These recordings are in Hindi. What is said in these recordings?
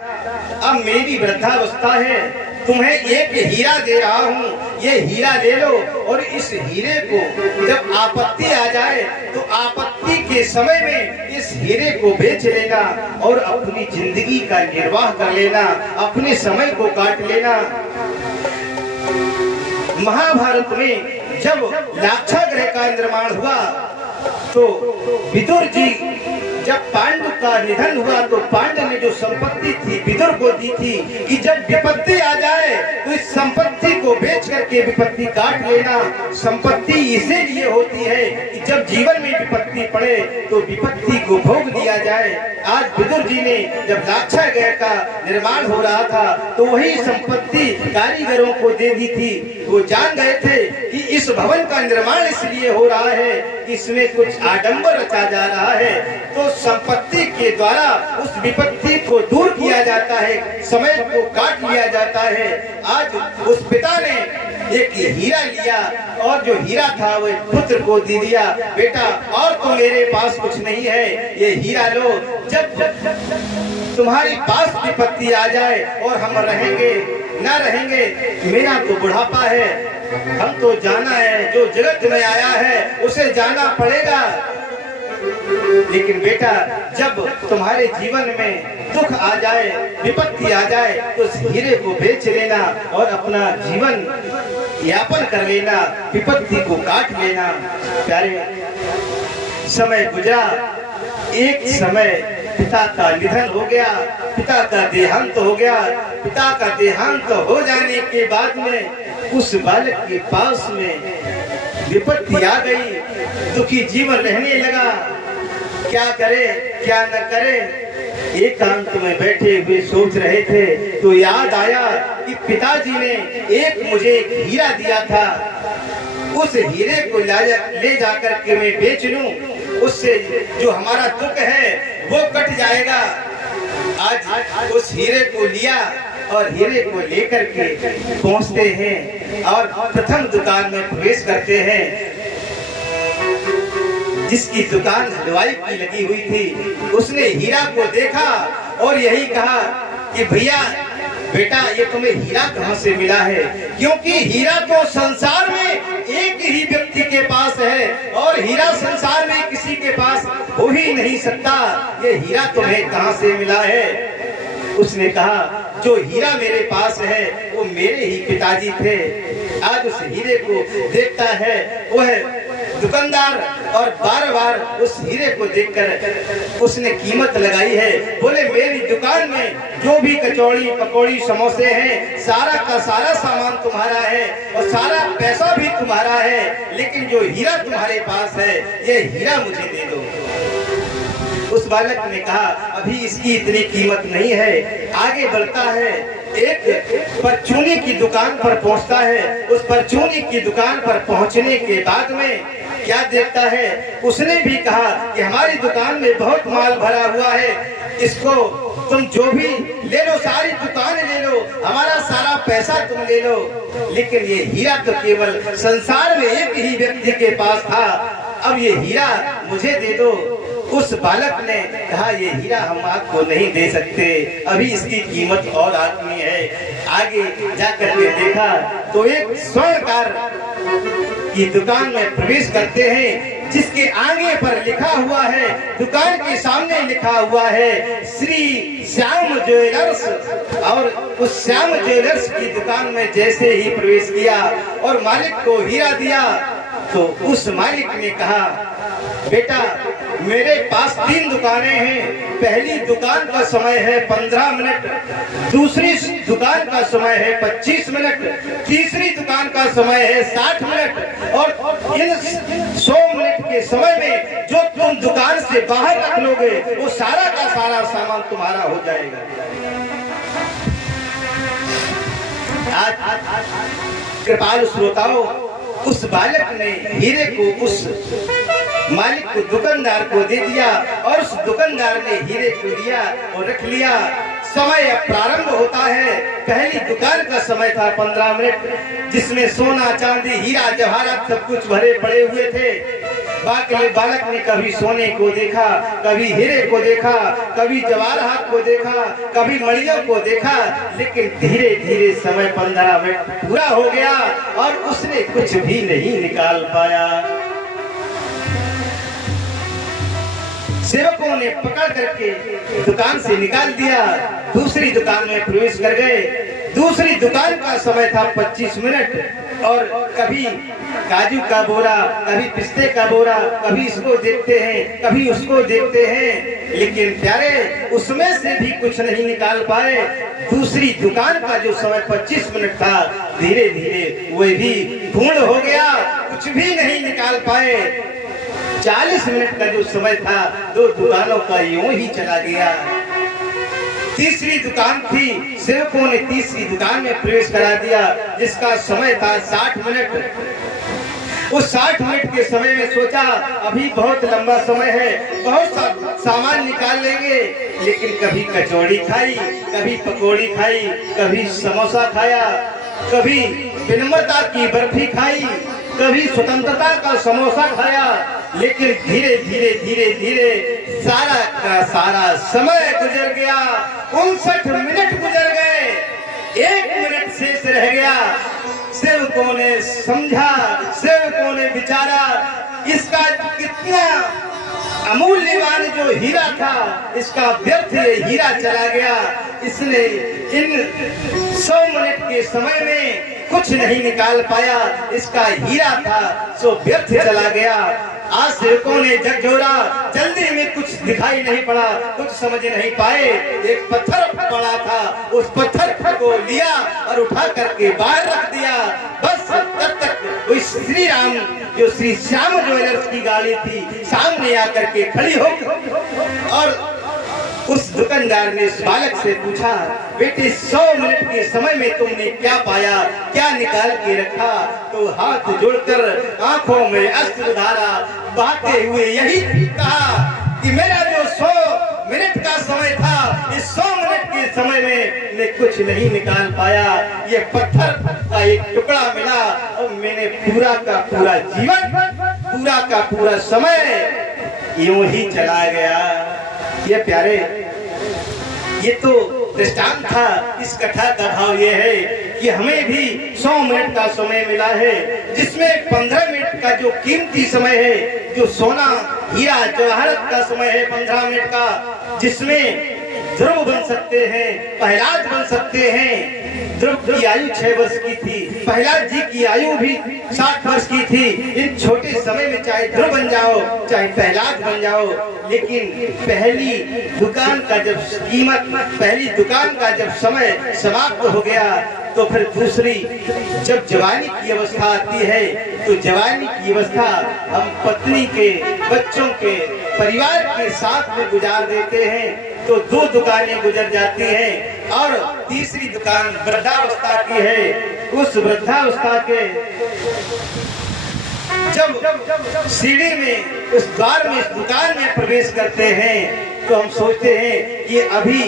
अब मेरी वृद्धावस्था है, तुम्हें एक हीरा दे रहा हूँ, ये हीरा ले लो और इस हीरे को जब आपत्ति आ जाए तो आपत्ति के समय में इस हीरे को बेच लेना और अपनी जिंदगी का निर्वाह कर लेना, अपने समय को काट लेना। महाभारत में जब लाक्षागृह का निर्माण हुआ तो विदुर जी जब पांडु का निधन हुआ तो पांडु ने जो संपत्ति थी विदुर को दी थी कि जब विपत्ति आ जाए तो इस संपत्ति को बेच करके विपत्ति काट लेना। संपत्ति इसीलिए होती है कि जब जीवन में विपत्ति पड़े तो विपत्ति को भोग दिया जाए। आज विदुर जी ने जब लाक्षागृह का निर्माण हो रहा था तो वही संपत्ति कारीगरों को दे दी थी। वो जान गए थे कि इस भवन का निर्माण इसलिए हो रहा है, इसमें कुछ आडंबर रचा जा रहा है, तो संपत्ति के द्वारा उस विपत्ति को दूर किया जाता है, समय को काट लिया जाता है। आज उस पिता ने एक हीरा लिया और जो हीरा था वो पुत्र को दे दिया, बेटा और तो मेरे पास कुछ नहीं है, ये हीरा लो, जब तुम्हारे पास विपत्ति आ जाए और हम रहेंगे ना रहेंगे, मेरा तो बुढ़ापा है, हम तो जाना है, जो जगत में आया है उसे जाना पड़ेगा। लेकिन बेटा जब तुम्हारे जीवन में दुख आ जाए, विपत्ति आ जाए तो उस हीरे को बेच लेना और अपना जीवन यापन कर लेना, विपत्ति को काट लेना। प्यारे समय गुजरा, एक समय पिता का निधन हो गया, पिता का देहांत हो गया। पिता का देहांत हो जाने के बाद में उस बालक के पास में विपत्ति आ गई, दुखी जीवन रहने लगा। क्या करे क्या न करे, एकांत में बैठे हुए सोच रहे थे तो याद आया कि पिताजी ने एक मुझे हीरा दिया था, उस हीरे को ले जाकर के मैं बेच लूं, उससे जो हमारा दुख है वो कट जाएगा। आज उस हीरे को लिया और हीरे को लेकर के पहुंचते हैं और प्रथम दुकान में प्रवेश करते हैं। जिसकी दुकान हलवाई की लगी हुई थी, उसने हीरा को देखा और यही कहा कि भैया बेटा ये तुम्हें हीरा कहाँ से मिला है, क्योंकि हीरा तो संसार में एक ही व्यक्ति के पास है और हीरा संसार में किसी के पास हो ही नहीं सकता, ये हीरा तुम्हें कहाँ से मिला है। उसने कहा जो हीरा मेरे पास है वो मेरे ही पिताजी थे। आज उस हीरे को देखता है वह दुकानदार और बार-बार उस हीरे को देखकर उसने कीमत लगाई है। बोले मेरी दुकान में जो भी कचौड़ी पकौड़ी समोसे हैं सारा का सारा सामान तुम्हारा है और सारा पैसा भी तुम्हारा है, लेकिन जो हीरा तुम्हारे पास है ये हीरा मुझे दे दो। उस बालक ने कहा अभी इसकी इतनी कीमत नहीं है। आगे बढ़ता है, एक परचूनी की दुकान पर पहुंचता है। उस परचूनी की दुकान पर पहुंचने के बाद में क्या देखता है, उसने भी कहा कि हमारी दुकान में बहुत माल भरा हुआ है, इसको तुम जो भी ले लो, सारी दुकान ले लो, हमारा सारा पैसा तुम ले लो, लेकिन ये हीरा तो केवल संसार में एक ही व्यक्ति के पास था, अब ये हीरा मुझे दे दो। उस बालक ने कहा ये हीरा हम आपको नहीं दे सकते, अभी इसकी कीमत और आदमी है। आगे जाकर के देखा तो एक स्वर्णकार की दुकान में प्रवेश करते हैं, जिसके आगे पर लिखा हुआ है, दुकान के सामने लिखा हुआ है श्री श्याम ज्वेलर्स। और उस श्याम ज्वेलर्स की दुकान में जैसे ही प्रवेश किया और मालिक को हीरा दिया तो उस मालिक ने कहा बेटा मेरे पास 3 दुकानें हैं, पहली दुकान का समय है 15 मिनट, दूसरी दुकान का समय है 25 मिनट, तीसरी दुकान का समय है 60 मिनट और इन 100 मिनट के समय में जो तुम दुकान से बाहर रख लोगे वो सारा का सारा सामान तुम्हारा हो जाएगा। आज कृपालु श्रोताओं, उस बालक ने हीरे को उस मालिक को दुकानदार को दे दिया और उस दुकानदार ने हीरे को लिया और रख लिया। समय प्रारंभ होता है, पहली दुकान का समय था 15 मिनट, जिसमें सोना चांदी हीरा जवाहरात सब कुछ भरे पड़े हुए थे। बालक ने कभी सोने को देखा, कभी हीरे को देखा, कभी जवाहरात को देखा, कभी मणियों को देखा, लेकिन धीरे धीरे समय 15 मिनट पूरा हो गया और उसने कुछ भी नहीं निकाल पाया। सेवकों ने पकड़ करके दुकान से निकाल दिया, दूसरी दुकान में प्रवेश कर गए। दूसरी दुकान का समय था 25 मिनट और कभी काजू का बोरा, कभी पिस्ते का बोरा, कभी इसको देखते हैं, कभी उसको देखते हैं, लेकिन प्यारे उसमें से भी कुछ नहीं निकाल पाए। दूसरी दुकान का जो समय 25 मिनट था, धीरे धीरे वह भी पूर्ण हो गया, कुछ भी नहीं निकाल पाए। 40 मिनट का जो समय था, 2 दुकानों का यूं ही चला गया। तीसरी दुकान थी, सेवकों ने तीसरी दुकान में प्रवेश करा दिया, जिसका समय था 60 मिनट। उस 60 मिनट के समय में सोचा अभी बहुत लंबा समय है, बहुत सामान निकाल लेंगे, लेकिन कभी कचौड़ी खाई, कभी पकौड़ी खाई, कभी समोसा खाया, कभी विनम्रता की बर्फी खाई, कभी स्वतंत्रता का समोसा खाया, लेकिन धीरे धीरे धीरे धीरे सारा का सारा समय गुजर गया। 59 मिनट गुजर गए, 1 मिनट शेष रह गया। सेवकों ने समझा, सेवकों ने विचारा, इसका कितना अमूल्यवान जो हीरा था, इसका व्यर्थ ये हीरा चला गया। इसने इन 100 मिनट के समय में कुछ नहीं निकाल पाया, इसका हीरा था सो व्यर्थ चला गया। आज सेवकों ने झकझोरा, जल्दी में कुछ दिखाई नहीं पड़ा, कुछ समझ नहीं पाए। एक पत्थर पड़ा था, उस पत्थर को लिया और उठा करके बाहर रख दिया। बस तब तक वो श्री राम जो श्री श्याम ज्वेलर्स की गाड़ी थी सामने आकर के खड़ी हो और उस दुकानदार ने इस बालक से पूछा, बेटे 100 मिनट के समय में तुमने क्या पाया, क्या निकाल के रखा? तो हाथ जोड़कर आंखों में अश्रुधारा बहाते हुए यही कहा कि मेरा जो 100 मिनट का समय था, इस 100 मिनट के समय में मैं कुछ नहीं निकाल पाया। ये पत्थर का एक टुकड़ा मिला और मैंने पूरा का पूरा जीवन, पूरा का पूरा समय यूं ही चला गया। ये प्यारे, ये तो दृष्टांत था। इस कथा का भाव ये है कि हमें भी 100 मिनट का समय मिला है, जिसमें 15 मिनट का जो कीमती समय है, जो सोना हीरा जवाहरत का समय है 15 मिनट का, जिसमें ध्रुव बन सकते हैं, प्रहलाद बन सकते हैं। ध्रुव की आयु 6 वर्ष की थी, प्रहलाद जी की आयु भी 60 वर्ष की थी। इन छोटे समय में चाहे ध्रुव बन जाओ, चाहे प्रहलाद बन जाओ, लेकिन पहली दुकान का जब कीमत, पहली दुकान का जब समय समाप्त हो गया, तो फिर दूसरी जब जवानी की अवस्था आती है, तो जवानी की अवस्था हम पत्नी के, बच्चों के, परिवार के साथ में गुजार देते हैं। तो 2 दुकानें गुजर जाती हैं और तीसरी दुकान वृद्धावस्था की है। उस वृद्धावस्था के जब सीढ़ी में, उस द्वार में, इस दुकान में प्रवेश करते हैं, तो हम सोचते हैं कि अभी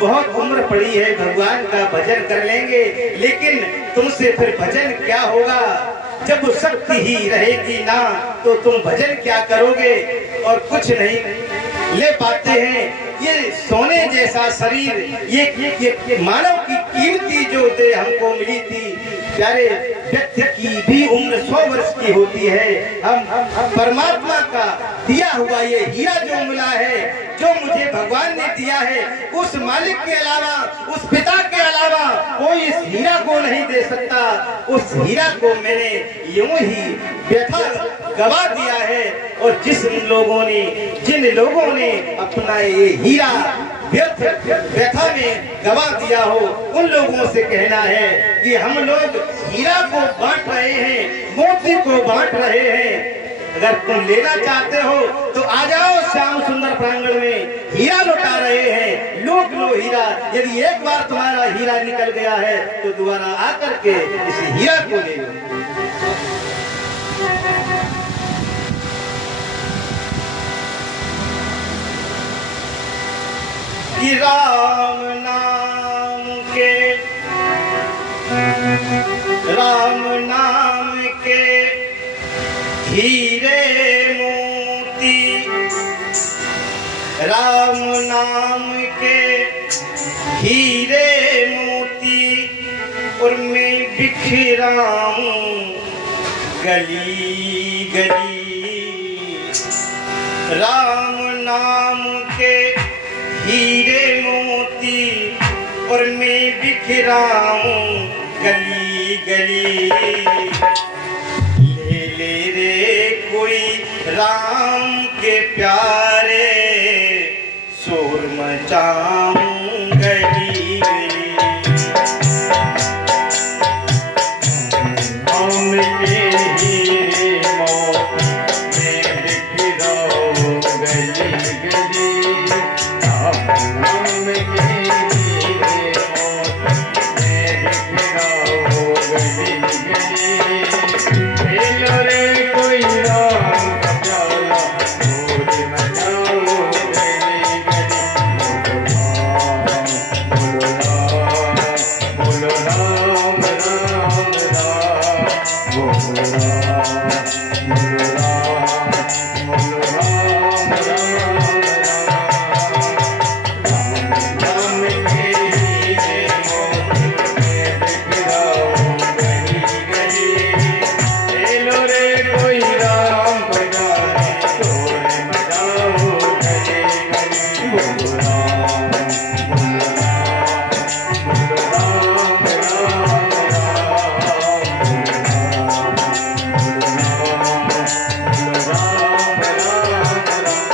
बहुत उम्र पड़ी है, भगवान का भजन कर लेंगे, लेकिन तुमसे फिर भजन क्या होगा? जब शक्ति ही रहेगी ना, तो तुम भजन क्या करोगे? और कुछ नहीं ले पाते हैं। ये सोने जैसा शरीर, ये मानव की कीमती जो देह हमको मिली थी, प्यारे व्यक्ति की भी उम्र 100 वर्ष की होती है। हम परमात्मा का दिया हुआ ये हीरा जो मिला है, जो मुझे भगवान ने दिया है, उस मालिक के अलावा, उस पिता के अलावा कोई इस हीरा को नहीं दे सकता। उस हीरा को मैंने यूं ही व्यथा गवा दिया है। और जिन लोगों ने अपना ये हीरा व्यथा में गवा दिया हो, उन लोगों से कहना है कि हम लोग हीरा को बांट रहे हैं, मोती को बांट रहे हैं। अगर तुम लेना चाहते हो तो आ जाओ, श्याम सुंदर प्रांगण में हीरा लुटा रहे हैं, लूट लो हीरा। यदि एक बार तुम्हारा हीरा निकल गया है तो दोबारा आकर के इस हीरा को ले लो। राम नाम के हीरे नाम के हीरे मोती और मैं बिखराऊं गली गली। राम नाम के हीरे मोती और मैं बिखराऊं गली गली। ले ले रे कोई राम के प्यारे शोर मचाऊं गली गली। राम के हीरे मोती मैं बिखराऊं गली गली। राम के हीरे मोती मैं बिखराऊं गली गली। हेलो रे कोई राम का प्याला शोर मचाऊं गली गली। बोलो राम राम राम, बोलो राम बोलो राम, बोलो राम राम राम। राम के हीरे मोती मैं बिखराऊं गली गली। हेलो रे कोई राम बजाए शोर मचाऊं गली गली। बोलो राम बोलो राम, बोलो राम राम राम, बोलो राम राम राम।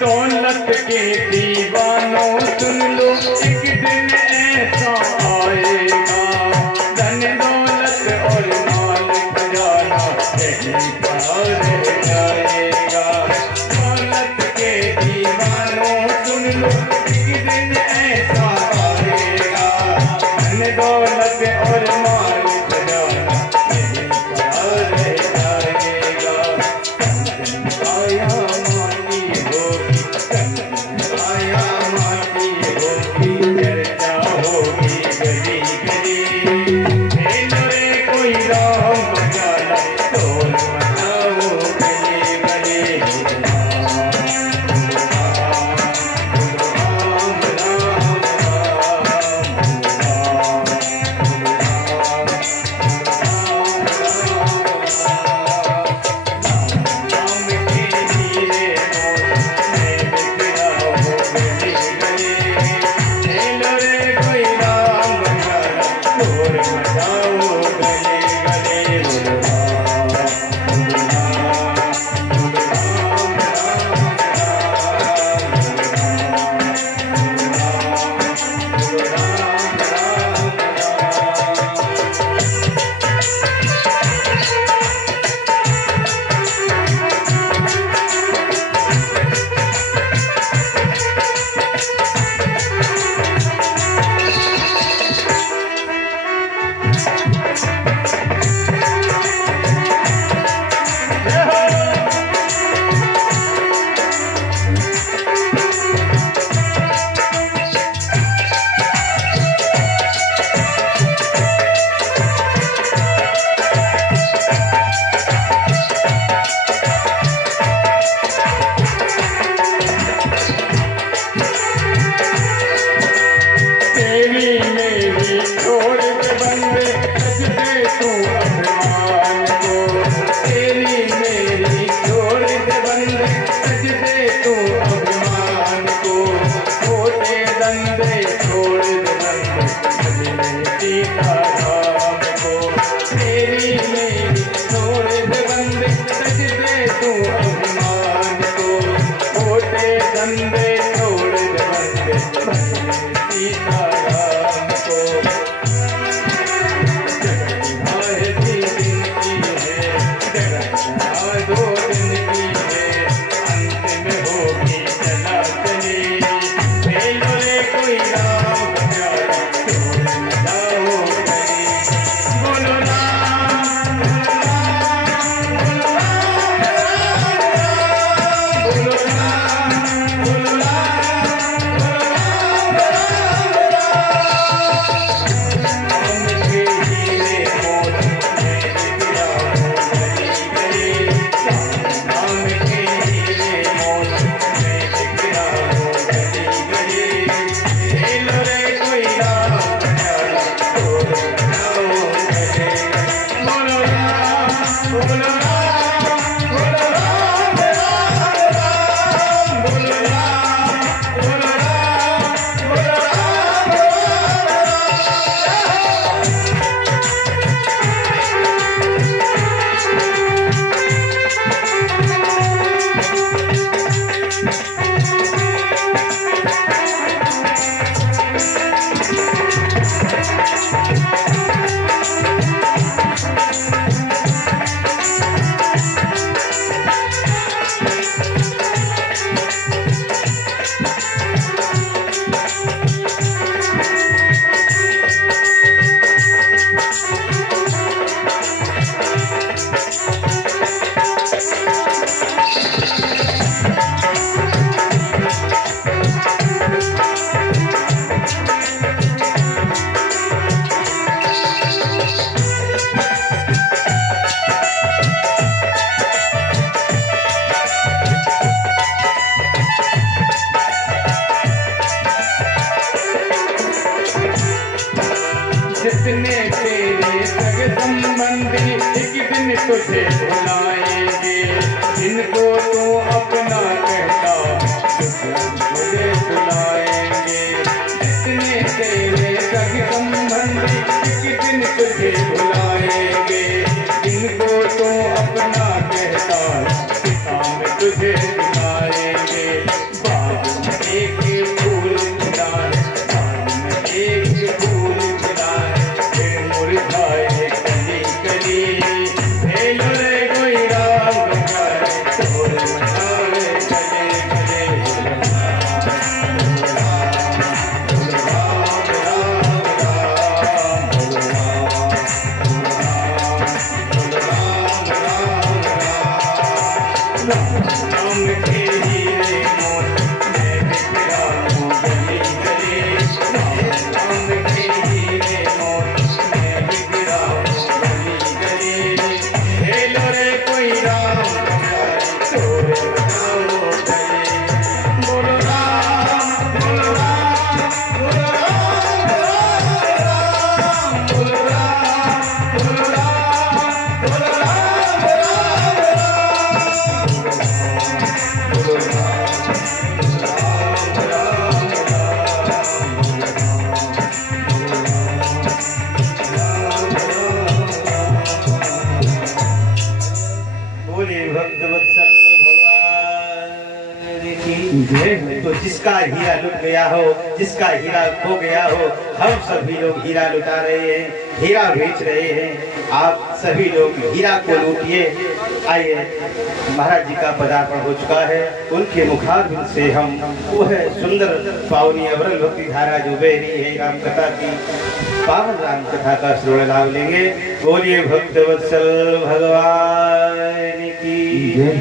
दौलत के दीवानों सुन लो, एक दिन ऐसा आएगा। धन दौलत और माल खजाना कहीं पर रह जाएगा। दौलत के दीवानों सुन लो, एक दिन ऐसा आएगा। धन दौलत और माल खजाना कहीं पर रह जाएगा। आया माटी होगी, आया माटी होगी, चर्चा होगी गली गली। हेलो रे कोई राम बजाना ढोल मचाओ गली गली। राम राम राम के हीरे मैं बिखराऊं गली गली। हेलो रे कोई राम बजाना शोर मचाओ गली गली। बोलो राम बोलो राम, बोलो राम सीताराम को दो दिन की है, अंत में होगी चला चली। हेलो रे कोई राम प्यारा, ढोल बजाओ गली। बोलो राम, बोलो राम, बोलो राम, बोलो राम, बोलो राम, राम के हीरे मोल मेरे गिराओ गली गली। राम के हीरे मोल मेरे गिराओ गली गली। हेलो रे कोई राम प्यारा, ढोल बजाओ गली। बोलो राम, बोलो राम, बोलो राम, राम राम, बोलो राम, बोलो राम, बोलो राम, जितने तेरे सग संबंधी एक दिन तुझे बुलाएंगे। जिनको तू अपना कहता तुझे बुलाएंगे। जितने तेरे सग संबंधी एक दिन तुझे बुलाएंगे। जिनको तू अपना कहता शाम तुझे बुलाएंगे। बाग में एक फूल खिलाए, बाग में एक फूल खिलाए, फिर मुरझाए कली कली। हेलो रे कोई राम बजाए, ढोल बजाए गले गले। बोलो राम, बोलो राम, राम राम, बोलो राम, बोलो राम, राम राम। राम के हीरे मोल मैं बिखराऊं गली गली। राम के हीरे मोल मैं बिखराऊं गली गली। हेलो रे कोई राम बजाए, ढोल बजाओ गली। बोलो राम, बोलो राम, बोलो राम, राम राम, बोलो राम, बोलो राम, बोलो राम, राम राम, बोलो बोले भक्तवत्सल भगवान की जय। तो जिसका हीरा लुट गया हो, जिसका हीरा खो गया हो, हम सभी लोग हीरा लुटा रहे हैं, हीरा बेच रहे हैं। आप सभी लोग हीरा को लूटिए। आइए, महाराज जी का पदार्पण हो चुका है। उनके मुखारबिंद से हम वो है सुंदर पावनी अवरल भक्ति धारा जो बह रही है राम कथा की, पावन राम कथा का श्रवण लाभ लेंगे। बोलिए भक्तवत्सल भगवान की जय।